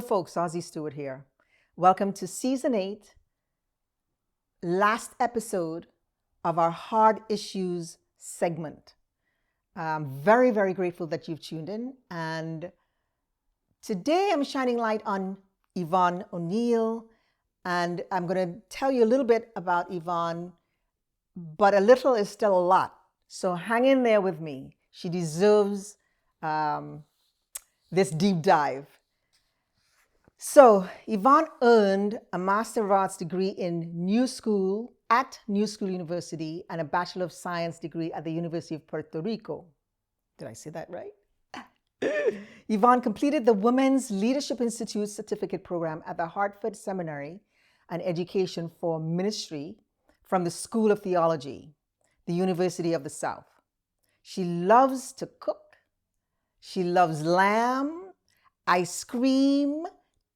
Hello folks, Ozzy Stewart here. Welcome to Season 8, last episode of our Hard Issues segment. I'm very, very grateful that you've tuned in. And today I'm shining light on Yvonne O'Neill. And I'm going to tell you a little bit about Yvonne, but a little is still a lot. So hang in there with me. She deserves this deep dive. So Yvonne earned a Master of Arts degree in New School at New School University and a Bachelor of Science degree at the University of Puerto Rico. Did I say that right? Yvonne completed the Women's Leadership Institute Certificate Program at the Hartford Seminary and Education for Ministry from the School of Theology, the University of the South. She loves to cook. She loves lamb, ice cream,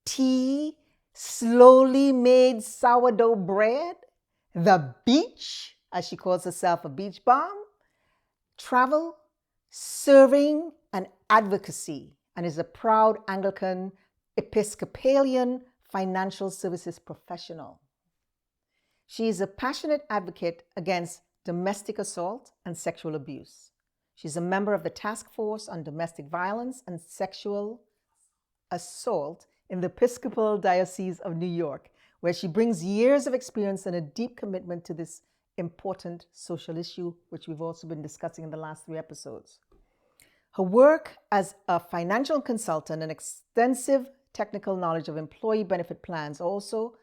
tea, slowly made sourdough bread, the beach, as she calls herself a beach bum, travel, serving, and advocacy, and is a proud Anglican Episcopalian financial services professional. She is a passionate advocate against domestic assault and sexual abuse. She's a member of the Task Force on Domestic Violence and Sexual Assault in the Episcopal Diocese of New York, where she brings years of experience and a deep commitment to this important social issue, which we've also been discussing in the last 3 episodes. Her work as a financial consultant and extensive technical knowledge of employee benefit plans also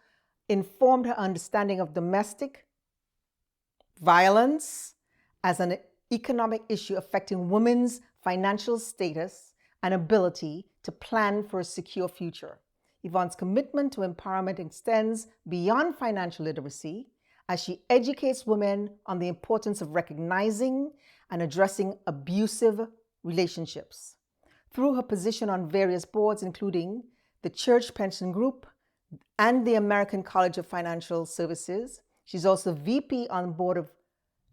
informed her understanding of domestic violence as an economic issue affecting women's financial status and ability to plan for a secure future. Yvonne's commitment to empowerment extends beyond financial literacy as she educates women on the importance of recognizing and addressing abusive relationships. Through her position on various boards, including the Church Pension Group and the American College of Financial Services, she's also VP on the Board of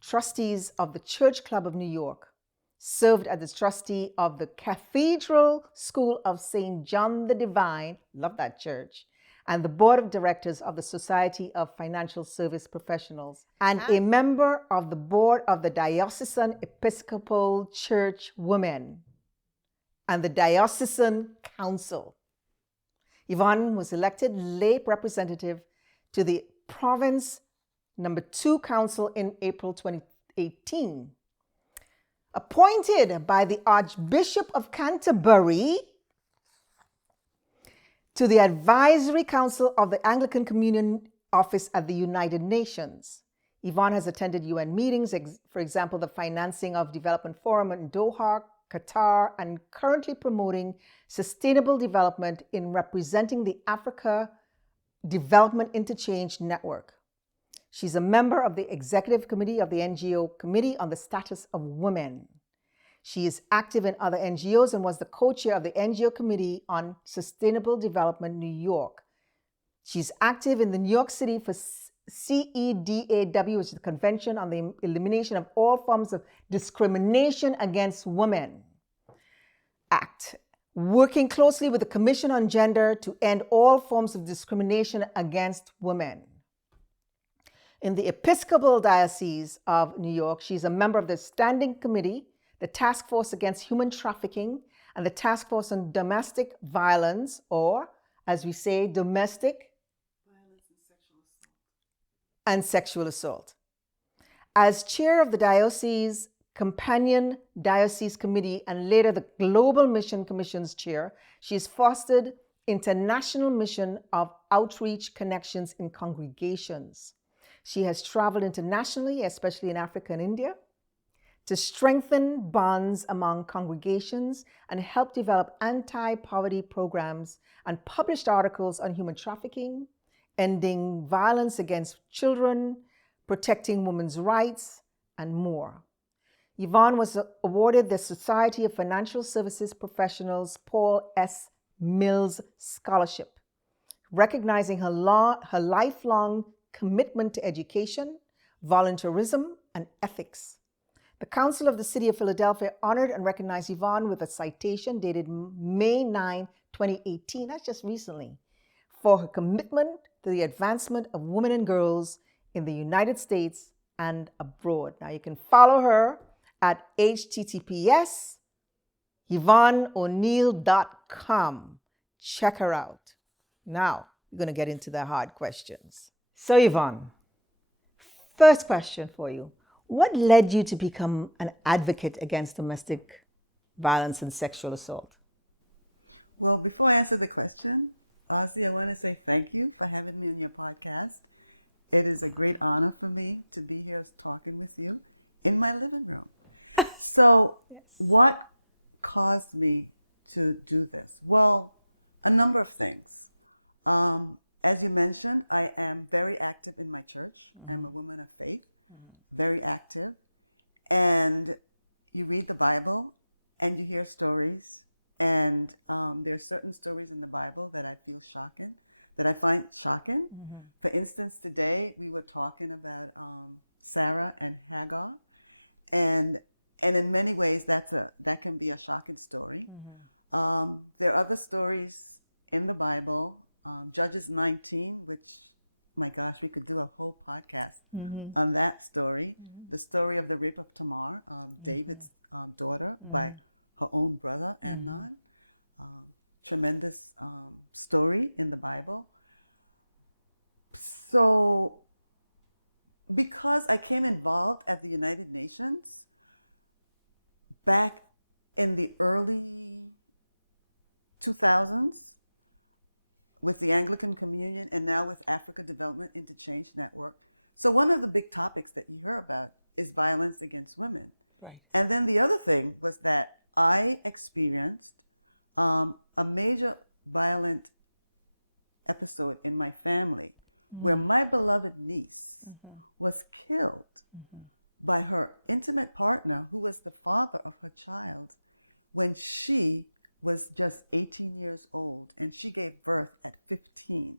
Trustees of the Church Club of New York, served as the trustee of the Cathedral School of St. John the Divine, love that church, and the board of directors of the Society of Financial Service Professionals, and a member of the board of the Diocesan Episcopal Church Women and the Diocesan Council. Yvonne was elected lay representative to the Province No. 2 Council in April 2018. Appointed by the Archbishop of Canterbury to the Advisory Council of the Anglican Communion Office at the United Nations. Yvonne has attended UN meetings, for example, the Financing of Development Forum in Doha, Qatar, and currently promoting sustainable development in representing the Africa Development Interchange Network. She's a member of the Executive Committee of the NGO Committee on the Status of Women. She is active in other NGOs and was the co-chair of the NGO Committee on Sustainable Development New York. She's active in the New York City for CEDAW, which is the Convention on the Elimination of All Forms of Discrimination Against Women Act, working closely with the Commission on Gender to end all forms of discrimination against women. In the Episcopal Diocese of New York, she's a member of the Standing Committee, the Task Force Against Human Trafficking, and the Task Force on Domestic Violence, or, as we say, domestic violence and sexual assault. As chair of the Diocese Companion Diocese Committee and later the Global Mission Commission's chair, she has fostered international mission of outreach connections in congregations. She has traveled internationally, especially in Africa and India, to strengthen bonds among congregations and help develop anti-poverty programs and published articles on human trafficking, ending violence against children, protecting women's rights, and more. Yvonne was awarded the Society of Financial Services Professionals Paul S. Mills Scholarship, recognizing her lifelong commitment to education, volunteerism, and ethics. The Council of the City of Philadelphia honored and recognized Yvonne with a citation dated May 9, 2018, that's just recently, for her commitment to the advancement of women and girls in the United States and abroad. Now you can follow her at https://YvonneO'Neal.com. Check her out. Now we're going to get into the hard questions. So Yvonne, first question for you. What led you to become an advocate against domestic violence and sexual assault? Well, before I answer the question, Ozzy, I want to say thank you for having me on your podcast. It is a great honor for me to be here talking with you in my living room. So yes. What caused me to do this? Well, a number of things. As you mentioned, I am very active in my church. I'm a woman of faith, very active. And you read the Bible and you hear stories. And there are certain stories in the Bible that I feel shocking, that I find shocking. Mm-hmm. For instance, today we were talking about Sarah and Hagar. And in many ways, that can be a shocking story. Mm-hmm. There are other stories in the Bible, Judges 19, which, my gosh, we could do a whole podcast on that story. Mm-hmm. The story of the rape of Tamar, David's daughter, by her own brother, Amnon. Tremendous story in the Bible. So, because I came involved at the United Nations back in the early 2000s with the Anglican Communion and now with Africa Development Interchange Network. So one of the big topics that you hear about is violence against women. Right. And then the other thing was that I experienced a major violent episode in my family where my beloved niece was killed by her intimate partner, who was the father of her child, when she was just 18 years old, and she gave birth at 15.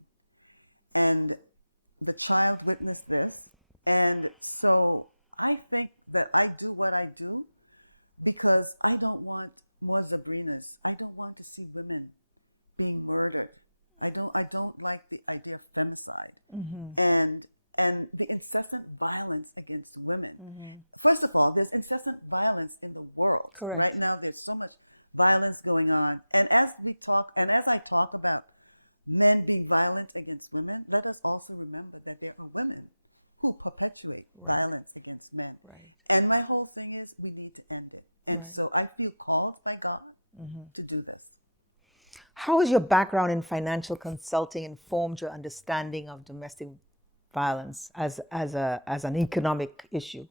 And the child witnessed this. And so I think that I do what I do because I don't want more Sabrinas. I don't want to see women being murdered. I don't like the idea of femicide and the incessant violence against women. First of all, there's incessant violence in the world. Correct. Right now. There's so much violence going on. And as I talk about men being violent against women, let us also remember that there are women who perpetuate violence against men. Right. And my whole thing is we need to end it. And so I feel called by God to do this. How has your background in financial consulting informed your understanding of domestic violence as an economic issue?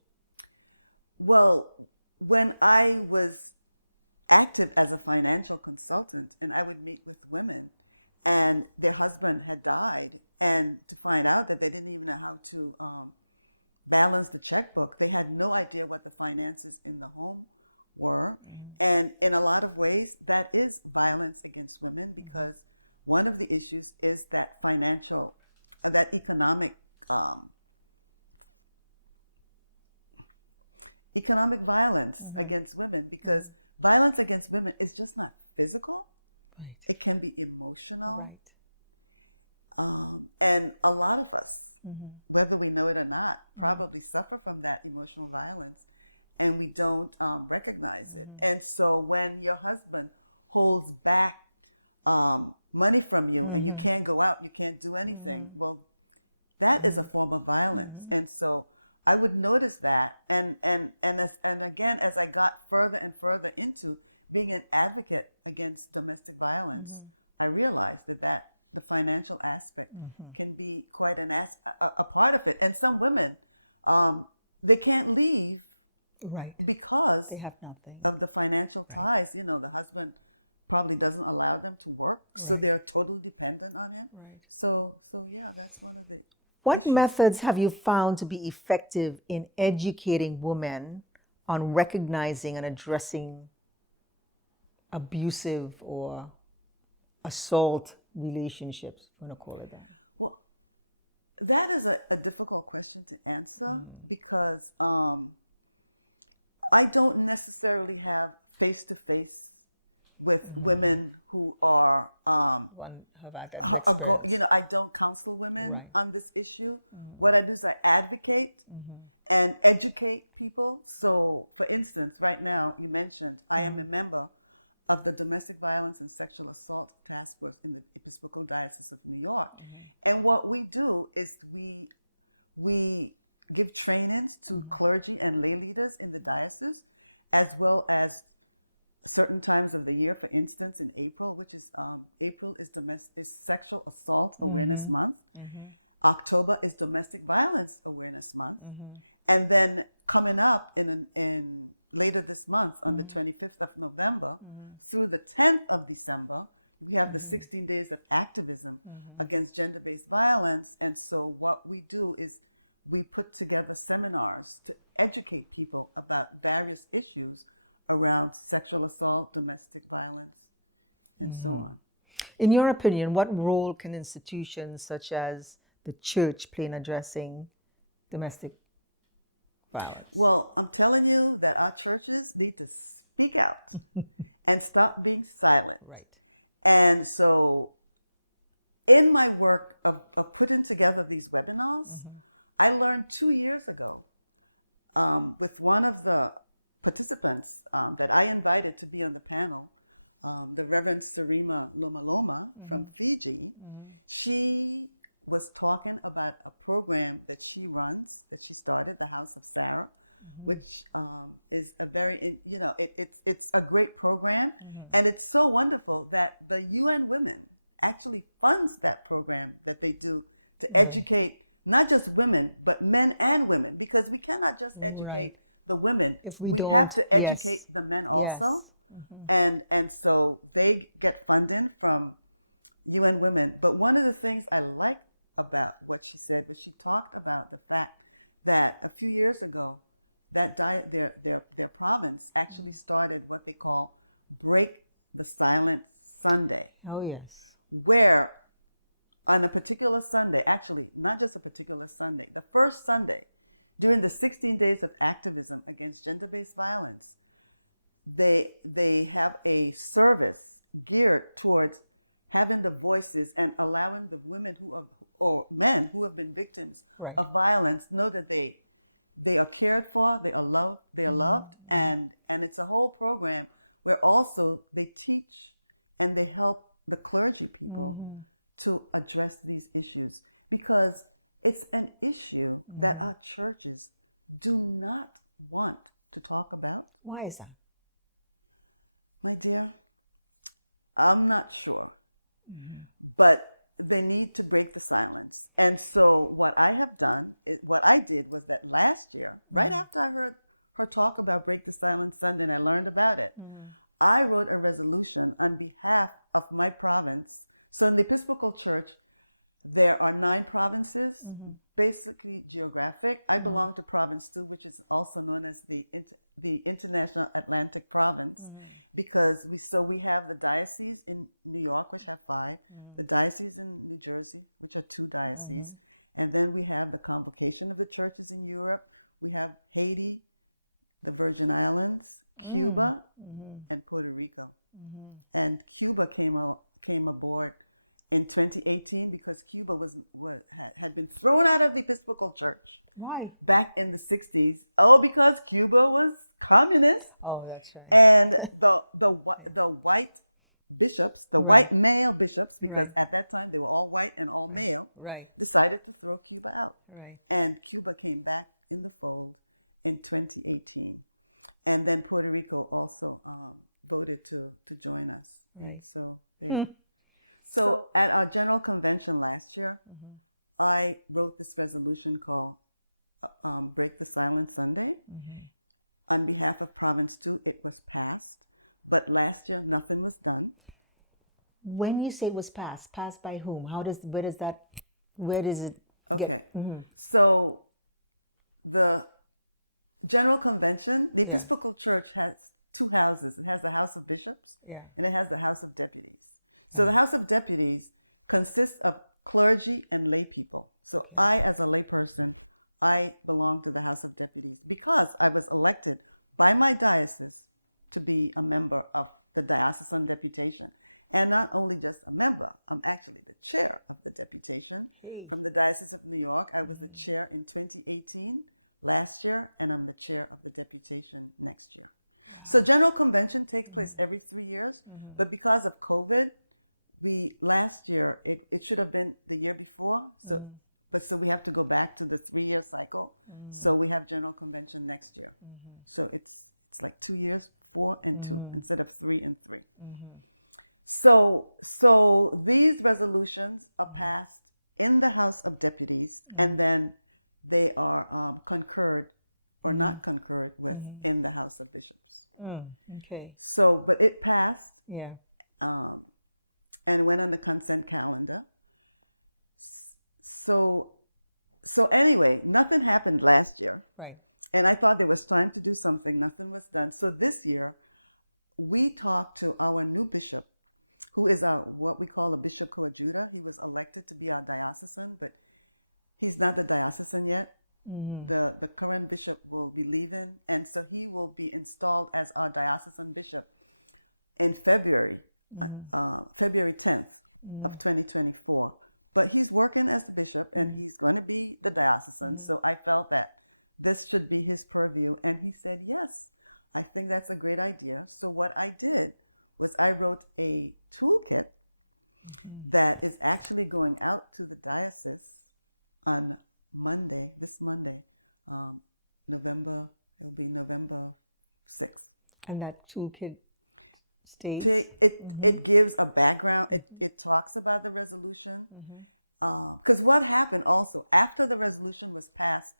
Well, when I was active as a financial consultant and I would meet with women and their husband had died, and to find out that they didn't even know how to balance the checkbook, they had no idea what the finances in the home were. And in a lot of ways, that is violence against women, because one of the issues is that economic violence against women, because violence against women is just not physical. Right. It can be emotional. Right. And a lot of us, whether we know it or not, probably suffer from that emotional violence, and we don't recognize it. And so when your husband holds back money from you and you can't go out, you can't do anything, well, that is a form of violence. And so I would notice that. And again, as I got further and further into being an advocate against domestic violence, I realized that the financial aspect can be quite a part of it. And some women, they can't leave because they have nothing of the financial ties. You know, the husband probably doesn't allow them to work, so they're totally dependent on him. So yeah, that's one of the What issues. methods have you found to be effective in educating women on recognizing and addressing abusive or assault relationships, if you want to call it that? Well, that is a difficult question to answer because I don't necessarily have face-to-face with women who are One have had that experience. I don't counsel women Right. on this issue. What I do is I advocate and educate people. So, for instance, right now, you mentioned I am a member of the Domestic Violence and Sexual Assault Task Force in the Episcopal Diocese of New York. And what we do is we give trainings to clergy and lay leaders in the diocese, as well as certain times of the year. For instance, in April, which is April is Sexual Assault Awareness Month. October is Domestic Violence Awareness Month. And then coming up in later this month, on the 25th of November through the 10th of December, we have the 16 days of activism against gender-based violence. And so what we do is we put together seminars to educate people about various issues around sexual assault, domestic violence, and so on. In your opinion, what role can institutions such as the church play in addressing domestic violence? Well, I'm telling you that our churches need to speak out and stop being silent. Right. And so in my work of putting together these webinars, I learned 2 years ago with one of the participants that I invited to be on the panel, the Reverend Sarima Lomaloma from Fiji. She was talking about a program that she runs, that she started, the House of Sarah, which is a very, it's a great program. And it's so wonderful that the UN Women actually funds that program that they do to educate not just women, but men and women, because we cannot just educate the women. If we don't, have to educate the men also. And so they get funding from UN Women. But one of the things I like about what she said was she talked about the fact that a few years ago, that their province actually started what they call Break the Silence Sunday. Oh, yes. Where on a particular Sunday, actually not just a particular Sunday, the first Sunday during the 16 days of activism against gender-based violence, they have a service geared towards having the voices and allowing the women or men who have been victims of violence know that they are cared for, they are loved, and it's a whole program where also they teach and they help the clergy people to address these issues, because it's an issue that our churches do not want to talk about. Why is that? My dear, I'm not sure. But they need to break the silence. And so what I did was that last year, right after I heard her talk about Break the Silence Sunday and I learned about it, I wrote a resolution on behalf of my province. So in the Episcopal Church, there are 9 provinces, basically geographic. I belong to Province 2, which is also known as the International Atlantic Province, because we have the Diocese in New York, which have 5, the Diocese in New Jersey, which are 2 dioceses, and then we have the Convocation of the Churches in Europe. We have Haiti, the Virgin Islands, Cuba, and Puerto Rico. And Cuba came aboard in 2018 because Cuba had been thrown out of the Episcopal Church. Why? Back in the 60s. Oh, because Cuba was communist. Oh, that's right. And the white bishops, the white male bishops, because at that time they were all white and all male, decided to throw Cuba out. And Cuba came back in the fold in 2018. And then Puerto Rico also voted to join us. And so So at our General Convention last year, I wrote this resolution called Break the Silence Sunday. On behalf of Province 2, it was passed, but last year nothing was done. When you say it was passed by whom? Where does it Okay. So the General Convention, the Episcopal Church has 2 houses. It has the House of Bishops and it has the House of Deputies. So the House of Deputies consists of clergy and lay people. So I, as a lay person, I belong to the House of Deputies because I was elected by my diocese to be a member of the diocesan deputation. And not only just a member, I'm actually the chair of the deputation from the Diocese of New York. I was the chair in 2018, last year, and I'm the chair of the deputation next year. So General Convention takes place every 3 years, but because of COVID, last year, it should have been the year before, so we have to go back to the 3-year cycle. So we have General Convention next year. So it's like 2 years, 4 and 2, instead of 3 and 3. So these resolutions are passed in the House of Deputies, and then they are concurred or not concurred with in the House of Bishops. Okay. So, but it passed. Yeah. And went on the consent calendar. So anyway, nothing happened last year. Right. And I thought there was time to do something. Nothing was done. So this year, we talked to our new bishop, who is what we call a bishop coadjutor. He was elected to be our diocesan, but he's not the diocesan yet. The current bishop will be leaving, and so he will be installed as our diocesan bishop in February 10th of 2024. But he's working as the bishop, and he's going to be the diocesan. So I felt that this should be his purview, and he said, yes, I think that's a great idea. So what I did was I wrote a toolkit that is actually going out to the diocese on Monday, this Monday, November 6th. And that toolkit states? It gives a background. It talks about the resolution. Because what happened also, after the resolution was passed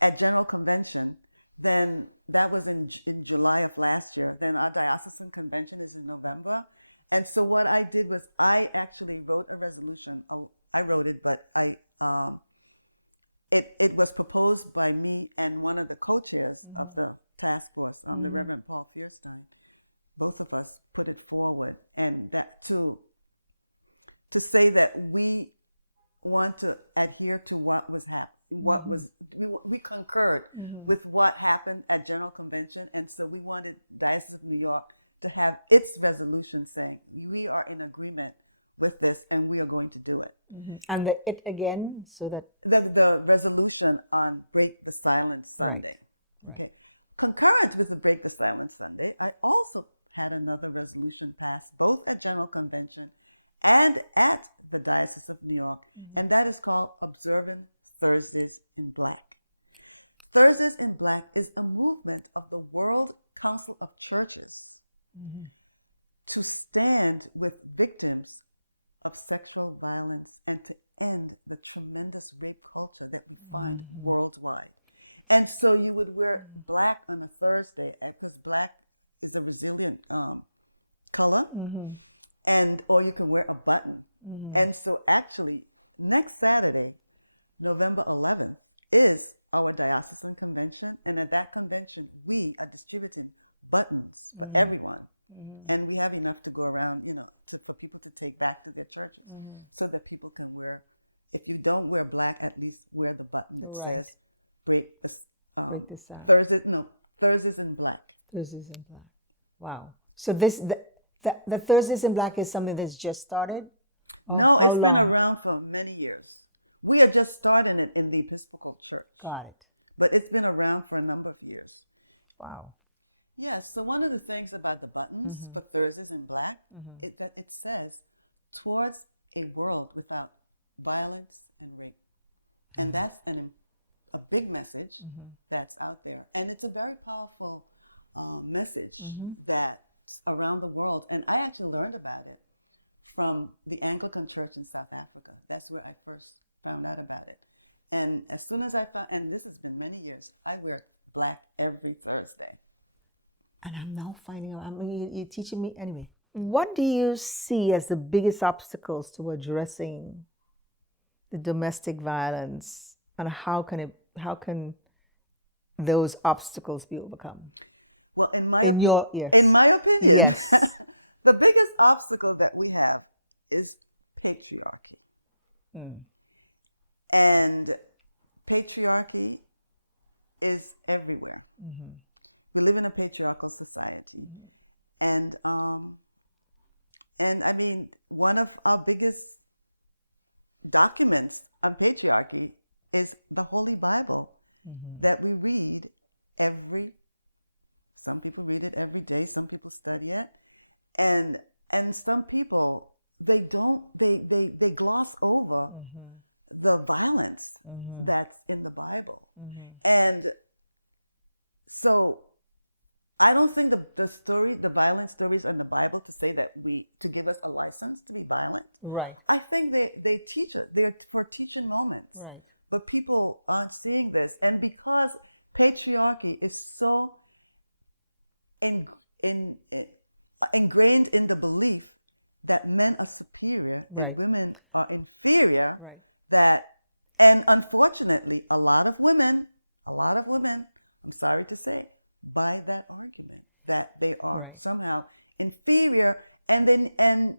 at General Convention, then that was in July of last year. Then our diocesan convention is in November. And so what I did was I actually wrote a resolution. I wrote it, but it was proposed by me and one of the co-chairs of the task force, the Reverend Paul Fierstein. Both of us put it forward, and that to say that we want to adhere to what was happening. We concurred with what happened at General Convention, and so we wanted Diocese of New York to have its resolution saying we are in agreement with this and we are going to do it. And it again, so that the resolution on Break the Silence Sunday. Right. Okay, concurrent with the Break the Silence Sunday, I also had another resolution passed both at General Convention and at the Diocese of New York, and that is called Observing Thursdays in Black. Thursdays in Black is a movement of the World Council of Churches to stand with victims of sexual violence and to end the tremendous rape culture that we find worldwide. And so you would wear black on a Thursday because black is a resilient color, and or you can wear a button. And so actually next Saturday, November 11th, is our diocesan convention, and at that convention we are distributing buttons for everyone. And we have enough to go around, for people to take back to their churches, so that people can wear, if you don't wear black, at least wear the button that says Break the Thursdays in Black. Thursdays in Black. Wow. So the Thursdays in Black is something that's just started? No, it's been around for many years. We are just starting it in the Episcopal Church. Got it. But it's been around for a number of years. Wow. Yes, so one of the things about the buttons for Thursdays in Black is that it says, towards a world without violence and rape. And that's a big message that's out there. And it's a very powerful message that's around the world. And I actually learned about it from the Anglican Church in South Africa. That's where I first found out about it. And as soon as I found, and this has been many years, I wear black every Thursday. And I'm now finding out, you're teaching me anyway. What do you see as the biggest obstacles to addressing the domestic violence, and how can those obstacles be overcome? Well, in my opinion, yes. the biggest obstacle that we have is patriarchy. And patriarchy is everywhere. We live in a patriarchal society. And I mean, one of our biggest documents on patriarchy is the Holy Bible that we read some people read it every day, some people study it, and some people they gloss over the violence that's in the Bible. And so I don't think the violent stories in the Bible to give us a license to be violent. Right. I think they teach it. They're for teaching moments. Right. But people aren't seeing this. And because patriarchy is so ingrained in the belief that men are superior and women are inferior, and unfortunately, a lot of women, I'm sorry to say, buy that argument that they are somehow inferior. And then and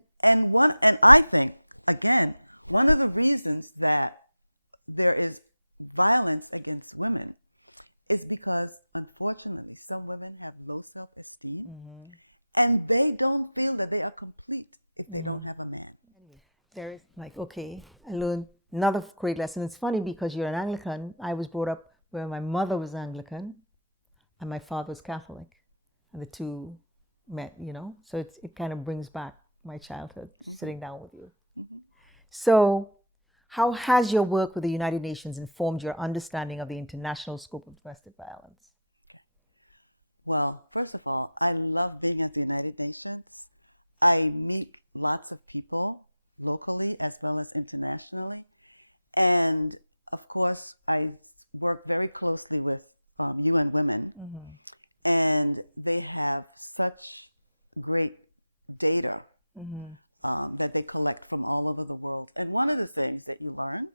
I think, again, one of the reasons that there is violence against women is because, unfortunately, some women have low self-esteem and they don't feel that they are complete if they don't have a man. There is okay, I learned another great lesson. It's funny because you're an Anglican. I was brought up where my mother was Anglican and my father was Catholic. And the two met, So it kind of brings back my childhood, sitting down with you. So how has your work with the United Nations informed your understanding of the international scope of domestic violence? Okay. Well, first of all, I love being at the United Nations. I meet lots of people locally as well as internationally. And of course, I work very closely with UN Women. And they have such great data that they collect from all over the world. And one of the things that you learn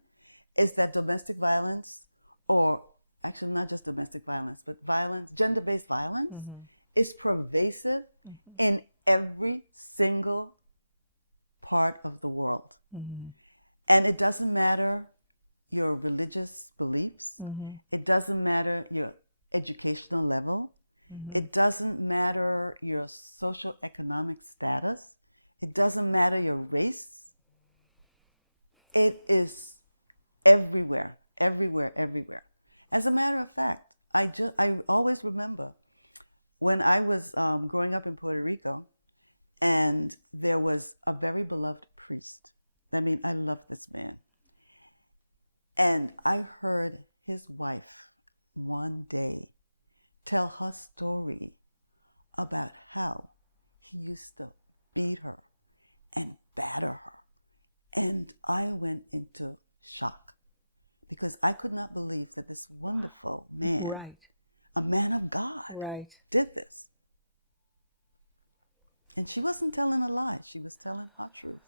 is that domestic violence, or actually not just domestic violence, but violence, gender-based violence, is pervasive in every single part of the world. And it doesn't matter your religious beliefs. It doesn't matter your educational level. It doesn't matter your socioeconomic status. It doesn't matter your race. It is everywhere, everywhere, everywhere. As a matter of fact, I always remember when I was growing up in Puerto Rico, and there was a very beloved priest. I mean, I love this man. And I heard his wife one day tell her story about how he used to beat her and batter her. And I went into shock because I could not believe that this wonderful man, a man of God, did this. And she wasn't telling a lie. She was telling her truth.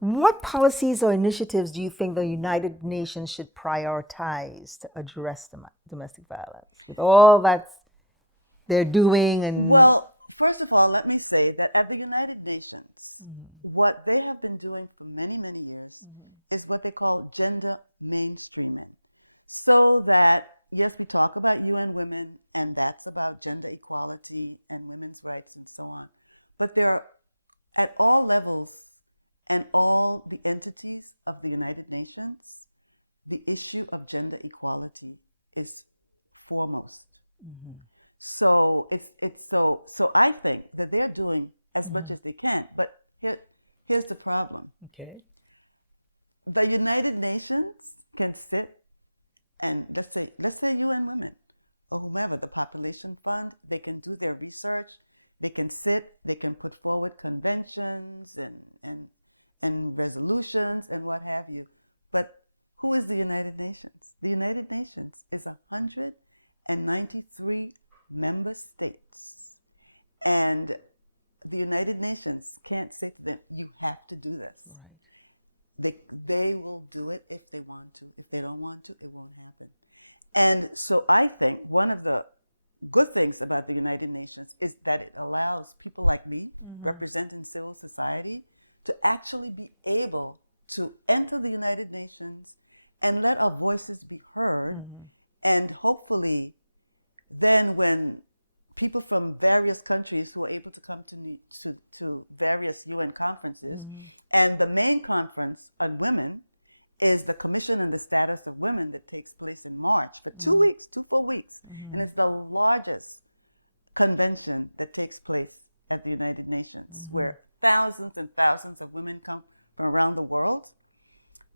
What policies or initiatives do you think the United Nations should prioritize to address domestic violence with all that they're doing? And well, first of all, let me say that at the United Nations, what they have been doing for many, many years is what they call gender mainstreaming. So that, yes, we talk about UN Women, and that's about gender equality and women's rights and so on. But there are, at all levels and all the entities of the United Nations, the issue of gender equality is foremost. So so I think that they're doing as much as they can. But here's the problem. Okay. The United Nations can sit and let's say UN Women or whomever, the Population Fund, they can do their research. They can sit, they can put forward conventions and resolutions and what have you. But who is the United Nations? The United Nations is 193 member states. And the United Nations can't say to them, you have to do this. They will do it if they want to. If they don't want to, it won't happen. And so I think one of the good things about the United Nations is that it allows people like me, representing civil society, to actually be able to enter the United Nations and let our voices be heard. And hopefully then when people from various countries who are able to come to various UN conferences, and the main conference on women is the Commission on the Status of Women that takes place in March for 2 weeks, 2 full weeks. And it's the largest convention that takes place at the United Nations, where thousands and thousands of women come from around the world.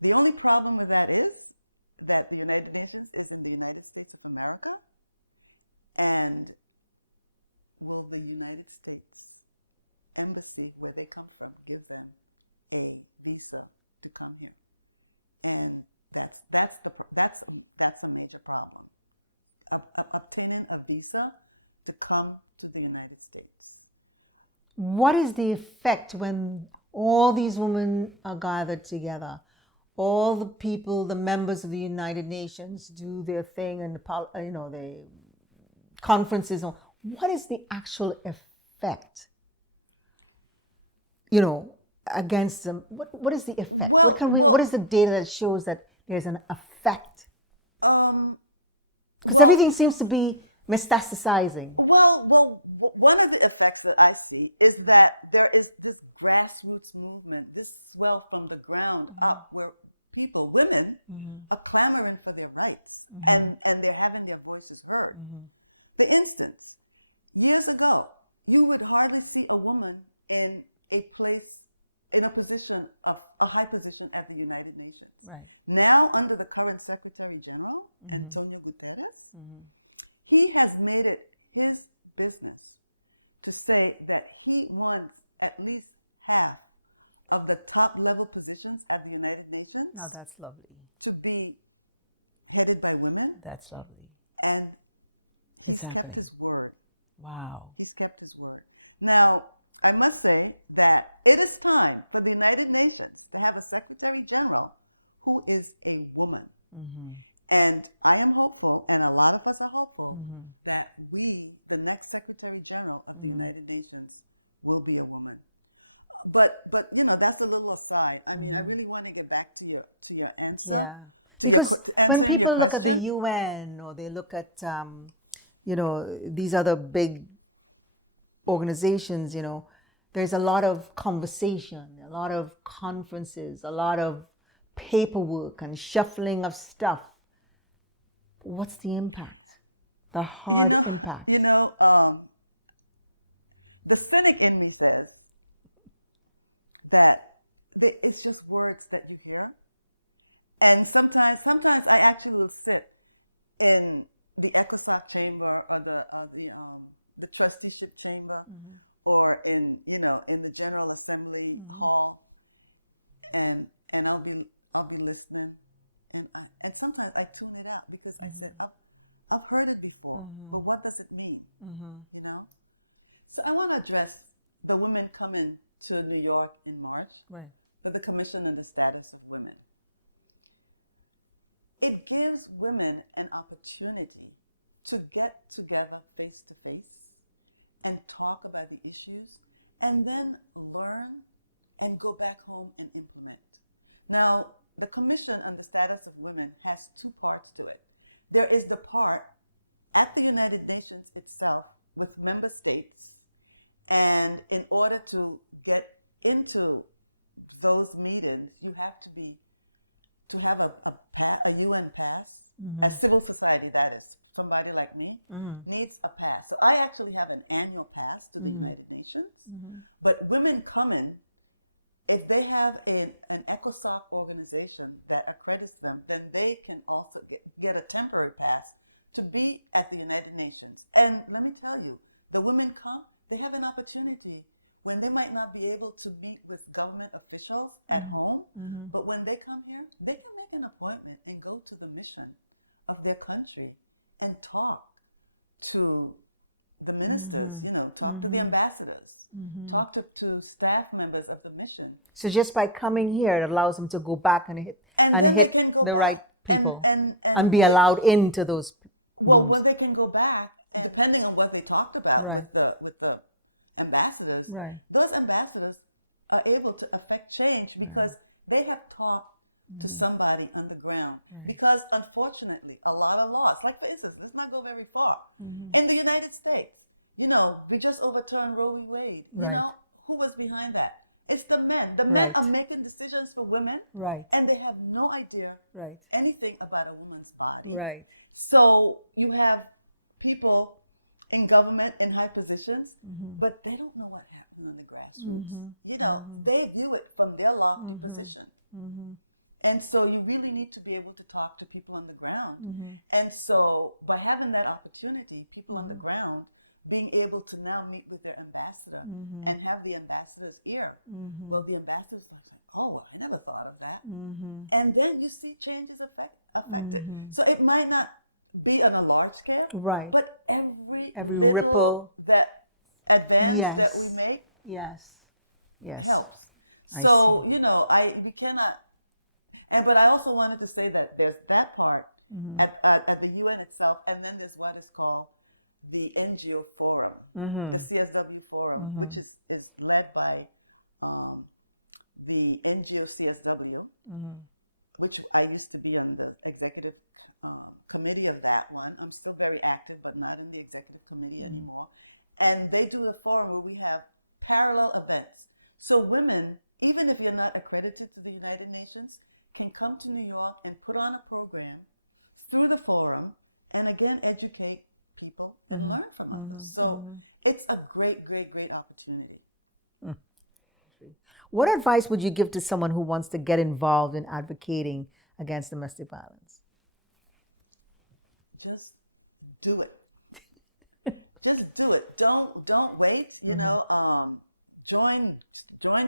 The only problem with that is that the United Nations is in the United States of America, and will the United States Embassy, where they come from, give them a visa to come here? And that's a major problem. Obtaining a visa to come to the United States. What is the effect when all these women are gathered together? All the people, the members of the United Nations, do their thing, and the conferences. What is the actual effect? Against them. What is the effect? What is the data that shows that there's an effect? Because everything seems to be metastasizing. Well, one of the effects that I see is that there is this grassroots movement, this swell from the ground up, where women, are clamoring for their rights, and they're having their voices heard. For instance, years ago, you would hardly see a woman in a position of a high position at the United Nations. Right. Now, under the current Secretary General, Antonio Guterres, he has made it his business to say that he wants at least half of the top level positions at the United Nations. Oh, that's lovely. To be headed by women. That's lovely. And he's kept his word. Wow. He's kept his word. Now, I must say that it is time for the United Nations to have a Secretary General who is a woman. And I am hopeful, and a lot of us are hopeful, that the next Secretary General of the United Nations, will be a woman. But that's a little aside. I mean, I really want to get back to your answer, to answering your question. When people look at the UN, or they look at these other big organizations, there's a lot of conversation, a lot of conferences, a lot of paperwork and shuffling of stuff. What's the impact? The hard impact. The cynic in me says that it's just words that you hear. And sometimes I actually will sit in the ECOSOC chamber, or the trusteeship chamber, or in the General Assembly hall, and I'll be listening, and sometimes I tune it out because I said I've heard it before, but what does it mean? So I want to address the women coming to New York in March for the Commission on the Status of Women. It gives women an opportunity to get together face to face and talk about the issues, and then learn and go back home and implement. Now, the Commission on the Status of Women has two parts to it. There is the part at the United Nations itself with member states, and in order to get into those meetings, you have to have a UN pass, a civil society, that is. Somebody like me needs a pass. So I actually have an annual pass to the United Nations. But women come in, if they have an ECOSOC organization that accredits them, then they can also get a temporary pass to be at the United Nations. And let me tell you, the women come, they have an opportunity when they might not be able to meet with government officials at home, but when they come here, they can make an appointment and go to the mission of their country and talk to the ministers, talk to the ambassadors, talk to staff members of the mission. So just by coming here, it allows them to go back and hit, and then they can go the back right people and be they, allowed into those. Well, when they can go back, and depending on what they talked about with the ambassadors, those ambassadors are able to affect change because they have talked to somebody underground. Because unfortunately, a lot of laws, like for instance, let's not go very far. In the United States, we just overturned Roe v. Wade. Who was behind that? It's the men. The men are making decisions for women, and they have no idea anything about a woman's body. So you have people in government in high positions, but they don't know what happened on the grassroots. They view it from their lofty position. And so you really need to be able to talk to people on the ground. And so by having that opportunity, people on the ground being able to now meet with their ambassador and have the ambassador's ear. Well, the ambassador's like, oh, well, I never thought of that. And then you see changes affected. So it might not be on a large scale, but every little ripple that advance that we make helps. So, we cannot, but I also wanted to say that there's that part at the UN itself, and then there's what is called the NGO Forum, the CSW Forum, which is led by the NGO CSW, which I used to be on the executive committee of that one. I'm still very active, but not in the executive committee anymore. And they do a forum where we have parallel events. So women, even if you're not accredited to the United Nations, can come to New York and put on a program through the forum and again educate people and learn from others. So it's a great, great, great opportunity. What advice would you give to someone who wants to get involved in advocating against domestic violence? Just do it. Just do it. Don't wait. Join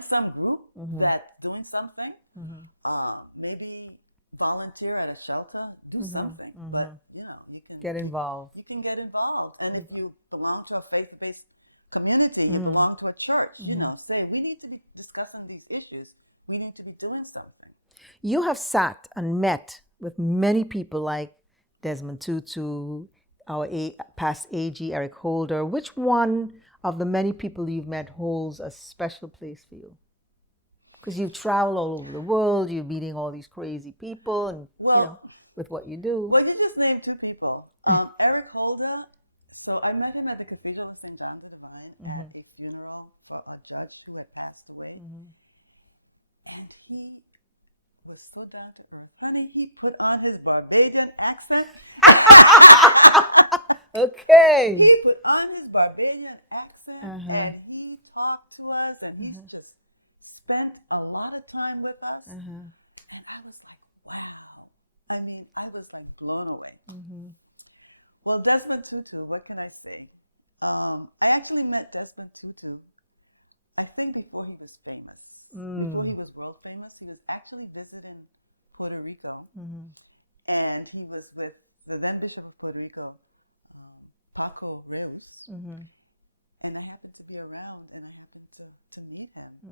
some group that's doing something. Maybe volunteer at a shelter. Do something. But you can get involved. You can get involved. And if you belong to a faith-based community, you belong to a church, say, we need to be discussing these issues. We need to be doing something. You have sat and met with many people like Desmond Tutu, our past AG, Eric Holder. Which one of the many people you've met holds a special place for you? Because you've traveled all over the world, you're meeting all these crazy people, and with what you do. Well, you just named two people. Eric Holder. So I met him at the Cathedral of St. John the Divine at a funeral for a judge who had passed away. And he was so down to earth. Honey, he put on his Barbadian accent. Okay. He put on his Barbadian accent and he talked to us, and he's just spent a lot of time with us. And I was like, wow. I mean, I was like blown away. Well, Desmond Tutu, what can I say? I actually met Desmond Tutu, I think before he was famous, before he was world famous. He was actually visiting Puerto Rico, and he was with the then Bishop of Puerto Rico, Paco Reus, and I happened to be around, and I happened to meet him,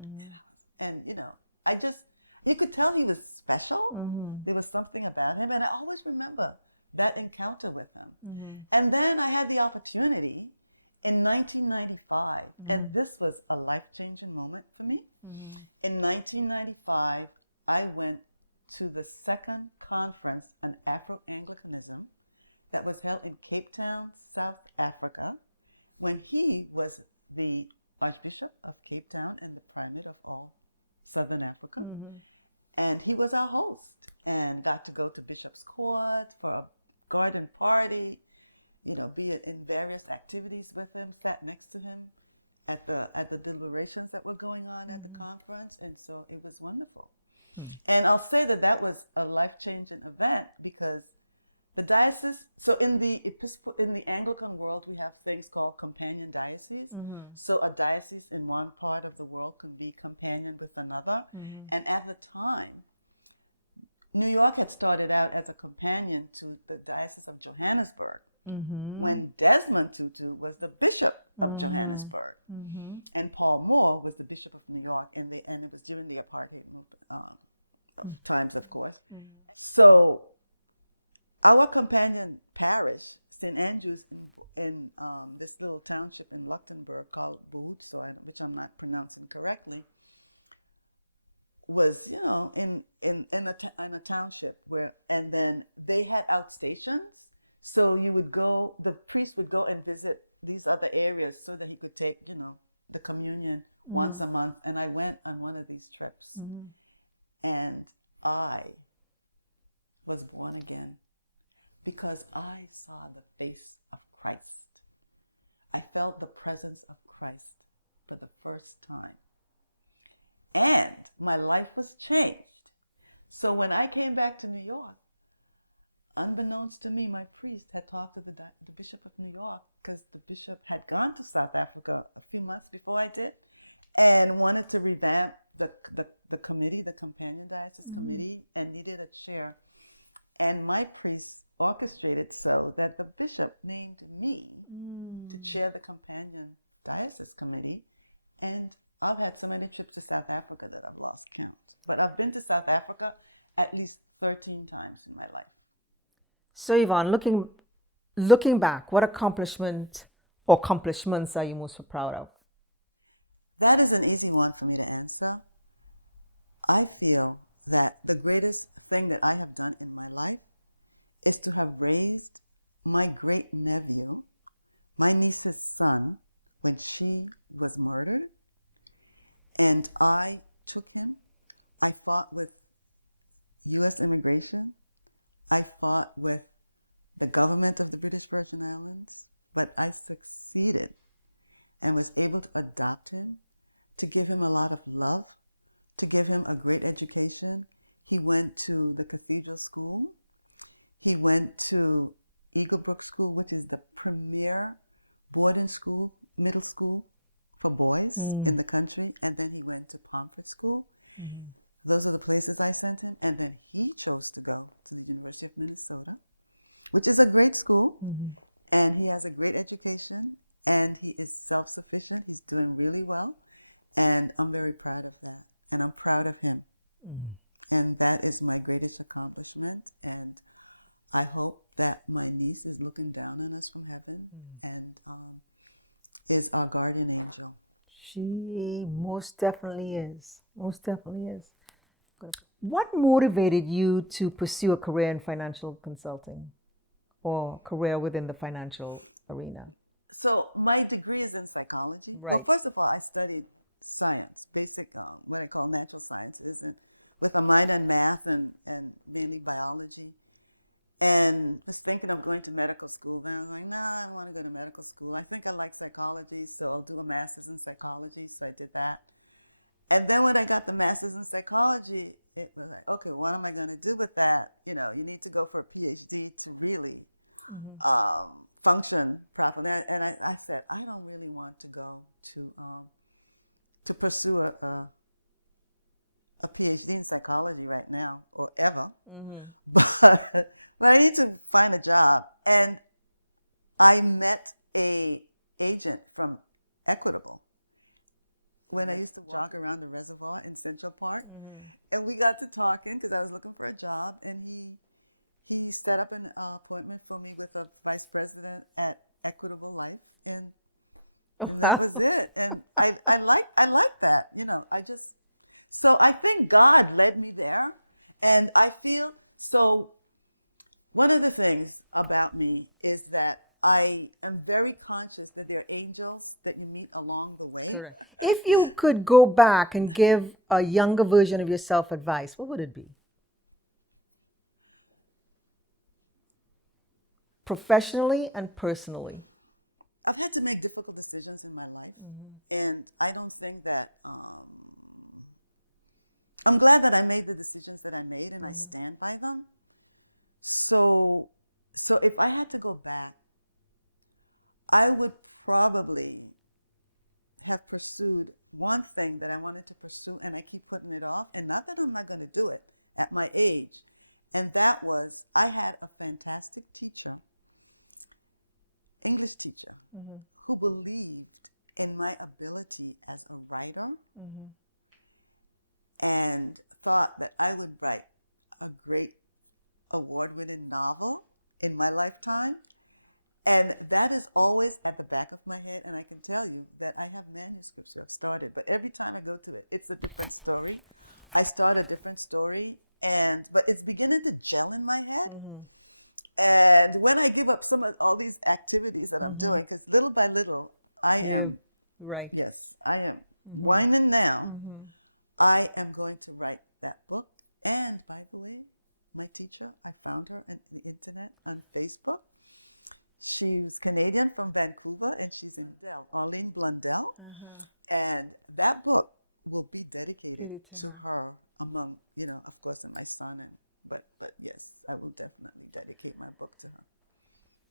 you could tell he was special. There was something about him, and I always remember that encounter with him. And then I had the opportunity in 1995, and this was a life-changing moment for me. In 1995, I went to the second conference on Afro-Anglicanism that was held in Cape Town, South Africa, when he was the Archbishop of Cape Town and the Primate of all Southern Africa. And he was our host, and got to go to Bishop's Court for a garden party, be in various activities with him, sat next to him at the deliberations that were going on at the conference. And so it was wonderful. And I'll say that was a life-changing event, because the diocese, so in the Anglican world, we have things called companion dioceses. So a diocese in one part of the world can be companion with another. And at the time, New York had started out as a companion to the Diocese of Johannesburg, when Desmond Tutu was the Bishop of Johannesburg, and Paul Moore was the Bishop of New York, and it was during the apartheid movement times, of course. So our companion parish, St. Andrew's, in this little township in Luxembourg called Bohutso, which I'm not pronouncing correctly, was, in a township where, and then they had outstations. So the priest would go and visit these other areas so that he could take, the communion once a month. And I went on one of these trips, and I was born again because I saw the face of Christ. I felt the presence of Christ for the first time. And my life was changed. So when I came back to New York, unbeknownst to me, my priest had talked to the Bishop of New York, because the bishop had gone to South Africa a few months before I did and wanted to revamp the committee, the Companion Diocese Committee, and needed a chair. And my priest orchestrated so that the bishop named me to chair the Companion Diocese Committee. And I've had so many trips to South Africa that I've lost count. But I've been to South Africa at least 13 times in my life. So Yvonne, looking back, what accomplishment or accomplishments are you most proud of? That is an easy one for me to answer. I feel that the greatest thing that I have done in my life is to have raised my great nephew, my niece's son, when she was murdered. And I took him. I fought with U.S. immigration. I fought with the government of the British Virgin Islands, but I succeeded and was able to adopt him, to give him a lot of love, to give him a great education. He went to the Cathedral School. He went to Eaglebrook School, which is the premier boarding school, middle school for boys in the country. And then he went to Pomfret School. Those are the places I sent him. And then he chose to go to the University of Minnesota, which is a great school. And he has a great education. And he is self-sufficient. He's doing really well. And I'm very proud of that. And I'm proud of him. And that is my greatest accomplishment. And I hope that my niece is looking down on us from heaven and is our guardian angel. She most definitely is. Most definitely is. What motivated you to pursue a career in financial consulting or career within the financial arena? So my degree is in psychology. Right. Well, first of all, I studied science, basic, what I call natural sciences, and with a minor in math and mainly biology. And was thinking of going to medical school. Then I was like, nah, I don't want to go to medical school. I think I like psychology, so I'll do a master's in psychology. So I did that. And then when I got the master's in psychology, it was like, okay, what am I going to do with that? You need to go for a PhD to really function properly. And I said, I don't really want to go to pursue a PhD in psychology right now or ever, but I need to find a job. And I met a agent from Equitable when I used to jog around the reservoir in Central Park, and we got to talking because I was looking for a job, and he set up an appointment for me with a vice president at Equitable Life, and that was it. And I like that, So I think God led me there. And I feel, so one of the things about me is that I am very conscious that there are angels that you meet along the way. Correct. If you could go back and give a younger version of yourself advice, what would it be? Professionally and personally. I've had to make difficult decisions in my life. And I don't think that, I'm glad that I made the decisions that I made, and I stand by them. So if I had to go back, I would probably have pursued one thing that I wanted to pursue, and I keep putting it off. And not that I'm not going to do it at my age. And that was, I had a fantastic teacher, English teacher, who believed in my ability as a writer. And thought that I would write a great award-winning novel in my lifetime. And that is always at the back of my head. And I can tell you that I have manuscripts I've started, but every time I go to it, it's a different story. I start a different story, but it's beginning to gel in my head. And when I give up some of all these activities that I'm doing, because little by little, I am winding down. I am going to write that book. And by the way, my teacher, I found her on the internet, on Facebook. She's Canadian from Vancouver, and she's in Arlene Blundell. And that book will be dedicated to her among, of course, and my son. But yes, I will definitely dedicate my book to her.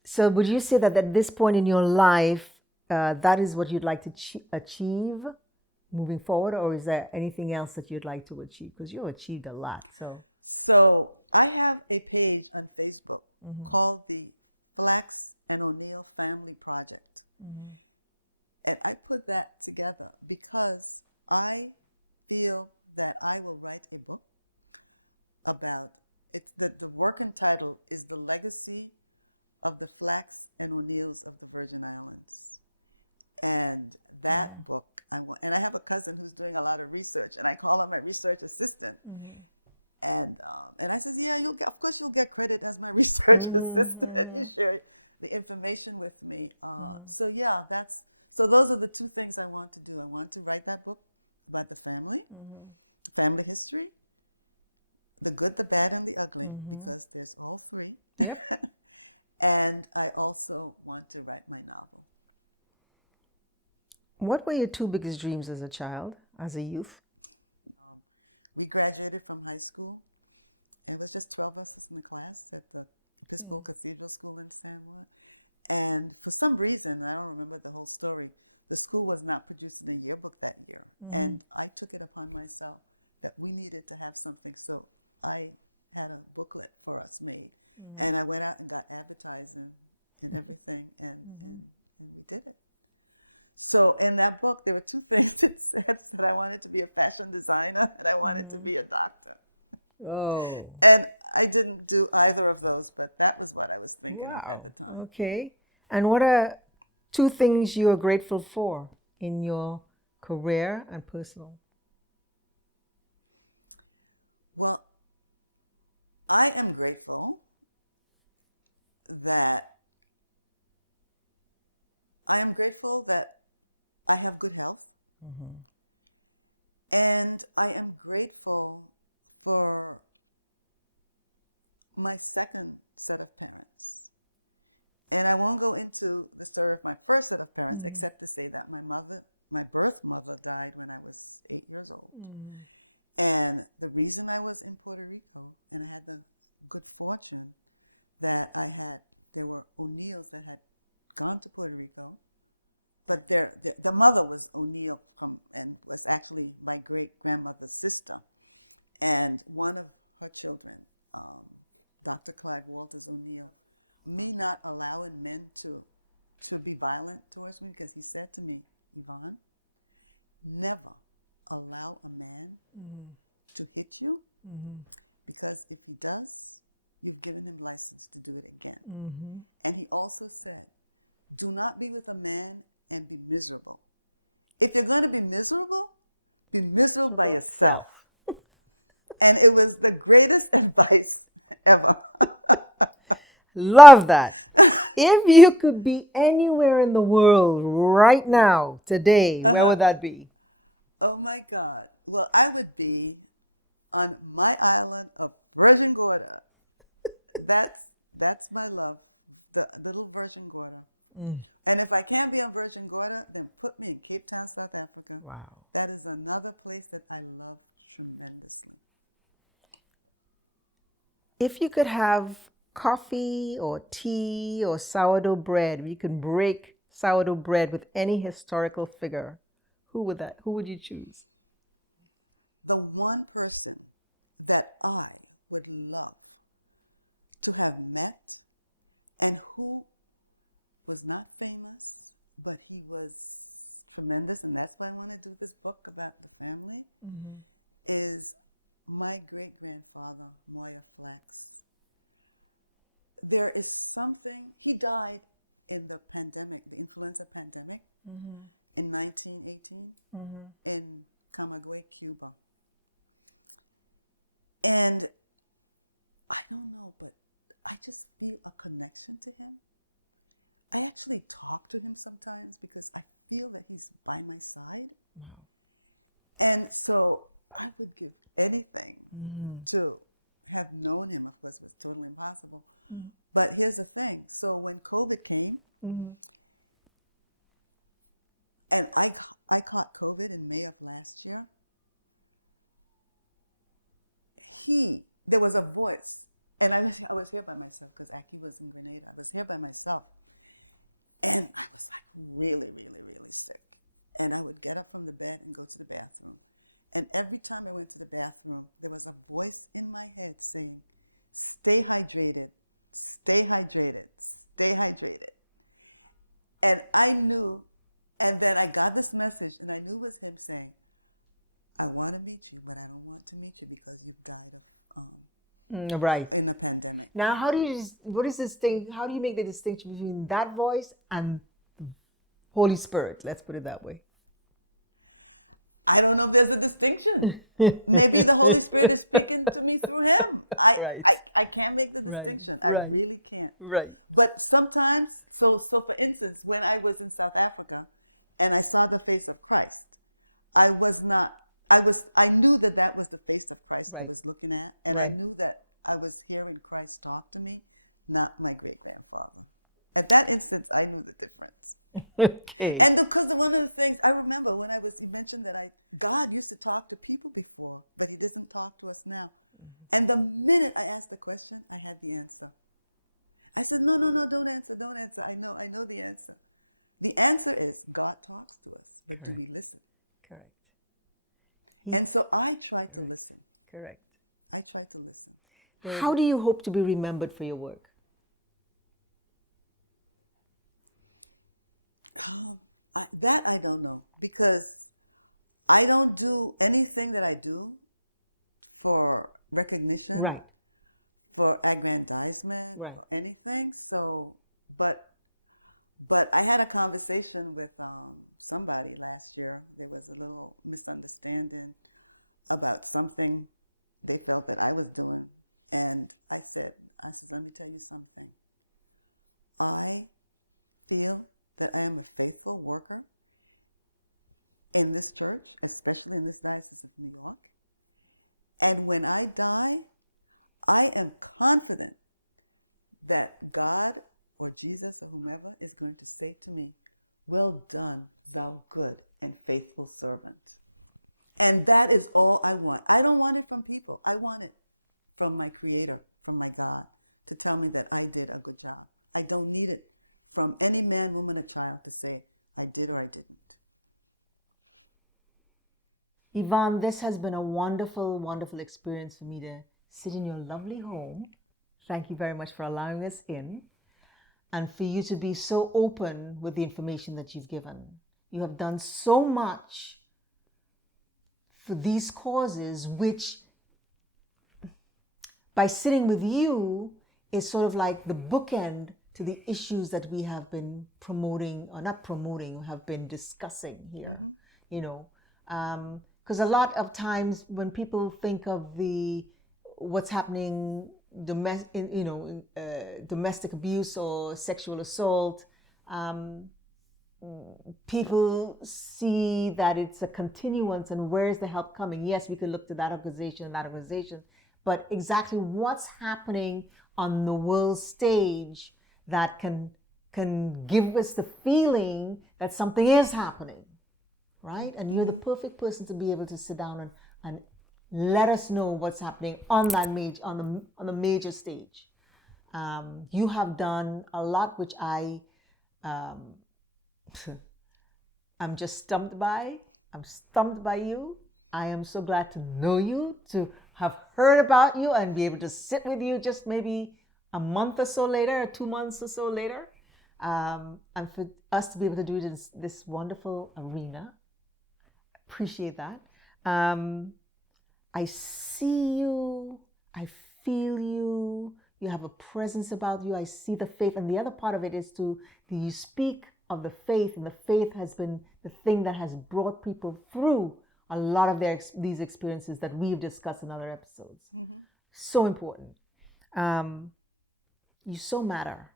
So would you say that at this point in your life, that is what you'd like to achieve moving forward? Or is there anything else that you'd like to achieve? Because you've achieved a lot. So I have a page on Facebook called the Flax and O'Neill Family Project. And I put that together because I feel that I will write a book about it. The working title is The Legacy of the Flax and O'Neills of the Virgin Islands. And that book, and I have a cousin who's doing a lot of research, and I call him my research assistant. And I says, yeah, of course you'll get credit as my research assistant. You share the information with me. So those are the two things I want to do. I want to write that book about the family, family history, the good, the bad, and the ugly, because there's all three. And I also want to write my novel. What were your two biggest dreams as a child, as a youth? We graduated from high school, and it was just 12 of us in the class at the Episcopal Cathedral School in San Juan. And for some reason, I don't remember the whole story, the school was not producing a yearbook that year. And I took it upon myself that we needed to have something. So I had a booklet for us made. And I went out and got advertising and everything, and we did it. So in that book, there were two things it said, that I wanted to be a fashion designer and I wanted to be a doctor. Oh. And I didn't do either of those, but that was what I was thinking of at the time. Okay. And what are two things you are grateful for in your career and personal? Well, I am grateful that I have good health. And I am grateful for my second set of parents. And I won't go into the story of my first set of parents, except to say that my birth mother died when I was 8 years old. And the reason I was in Puerto Rico, and I had the good fortune that there were O'Neills that had gone to Puerto Rico, but the mother was O'Neill and was actually my great-grandmother's sister. And one of her children, Dr. Clive Walters O'Neill, me not allowing men to be violent towards me, because he said to me, Yvonne, never allow a man to hit you, because if he does, you've given him license to do it again. And he also said, do not be with a man and be miserable. If you're going to be miserable by yourself. And it was the greatest advice ever. Love that. If you could be anywhere in the world right now, today, where would that be? Oh my God. Well, I would be on my island of Virgin Gorda. That's my love, the little Virgin Gorda. And if I can't be on Virgin Gorda, then put me in Cape Town, South Africa. Wow. That is another place that I love tremendously. If you could have coffee or tea or sourdough bread, you can break sourdough bread with any historical figure, who would you choose? The one person that I would love to have met, and who was not famous, but he was tremendous, and that's why I want to do this book about the family, is my great-grandfather, Moya Flax. There is something, he died in the pandemic, the influenza pandemic, in 1918 in Camagüey, Cuba. And I don't know, but I just feel a connection to him. I actually talk to him sometimes because I feel that he's by my side. Wow. And so I would give anything to have known him. Of course, it was totally impossible. But here's the thing. So when COVID came, and I caught COVID in May of last year, there was a voice, and I was here by myself because Aki was in Grenada. I was here by myself, and I was like really, really, really sick. And I would get up from the bed and go to the bathroom. And every time I went to the bathroom, there was a voice in my head saying, stay hydrated, stay hydrated, stay hydrated. And I knew, and then I got this message, and I knew it was him saying, I want to meet you, but I don't want to meet you because you've died of right in a pandemic. Now, how do you make the distinction between that voice and Holy Spirit? Let's put it that way. I don't know if there's a distinction. Maybe the Holy Spirit is speaking to me through him. I can't make the distinction. I really can't. Right. But sometimes, so for instance, when I was in South Africa and I saw the face of Christ, I knew that was the face of Christ I was looking at. And I knew that I was hearing Christ talk to me, not my great-grandfather. At that instance, I knew the difference. Okay. And because one of the things I remember when you mentioned that God used to talk to people before, but he doesn't talk to us now. And the minute I asked the question, I had the answer. I said, no, don't answer. I know the answer. The answer is God talks to us, but do we listen? Correct. And so I try to listen. Correct. I try to listen. How do you hope to be remembered for your work? That I don't know, because I don't do anything that I do for recognition, for aggrandizement, or anything. So, but I had a conversation with somebody last year. There was a little misunderstanding about something they felt that I was doing. And I said, let me tell you something. I feel that I am a faithful worker in this church, especially in this Diocese of New York. And when I die, I am confident that God or Jesus or whomever is going to say to me, well done, thou good and faithful servant. And that is all I want. I don't want it from people. I want it from my Creator, from my God, to tell me that I did a good job. I don't need it from any man, woman, or child to say I did or I didn't. Yvonne, this has been a wonderful, wonderful experience for me to sit in your lovely home. Thank you very much for allowing us in, and for you to be so open with the information that you've given. You have done so much for these causes, which by sitting with you is sort of like the bookend to the issues that we have been promoting, or not promoting, have been discussing here. You know, because a lot of times when people think of what's happening, domestic abuse or sexual assault, people see that it's a continuance, and where is the help coming? Yes, we could look to that organization and that organization, but exactly what's happening on the world stage that can give us the feeling that something is happening, right? And you're the perfect person to be able to sit down and let us know what's happening on that on the major stage. You have done a lot, which I'm just stumped by. I'm stumped by you. I am so glad to know you, to have heard about you and be able to sit with you just maybe a month or so later, or 2 months or so later, and for us to be able to do it in this wonderful arena. Appreciate that. I see you, I feel you, you have a presence about you, I see the faith. And the other part of it is you speak of the faith, and the faith has been the thing that has brought people through a lot of these experiences that we've discussed in other episodes. So important. You so matter.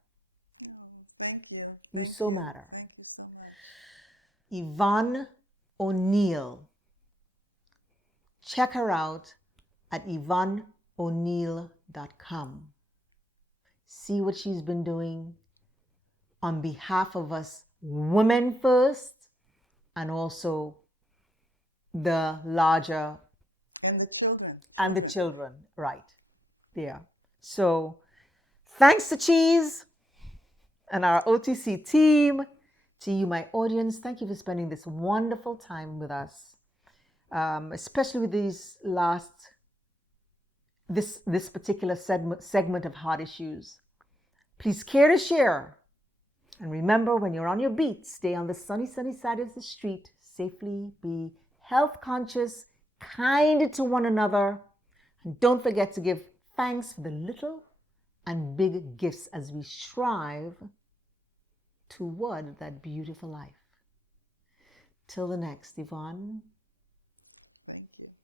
Oh, thank you. Thank so you. matter. Thank you so much. Yvonne O'Neal. Check her out at YvonneO'Neal.com. See what she's been doing on behalf of us women first, and also the larger and the children. And the children, right. Yeah. So thanks to Cheese and our OTC team. To you, my audience, thank you for spending this wonderful time with us, especially with this particular segment of Hard Issues. Please care to share. And remember, when you're on your beat, stay on the sunny side of the street safely, be health conscious, kind to one another, and don't forget to give thanks for the little and big gifts as we strive toward that beautiful life. Till the next, Yvonne. Thank you.